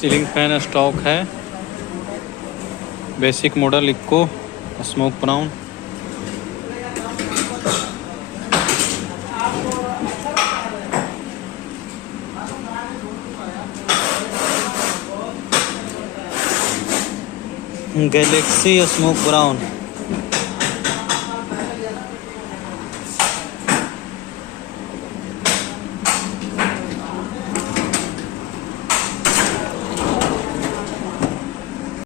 Ceiling fan stock है, basic model इक्को smoke brown. Galaxy smoke brown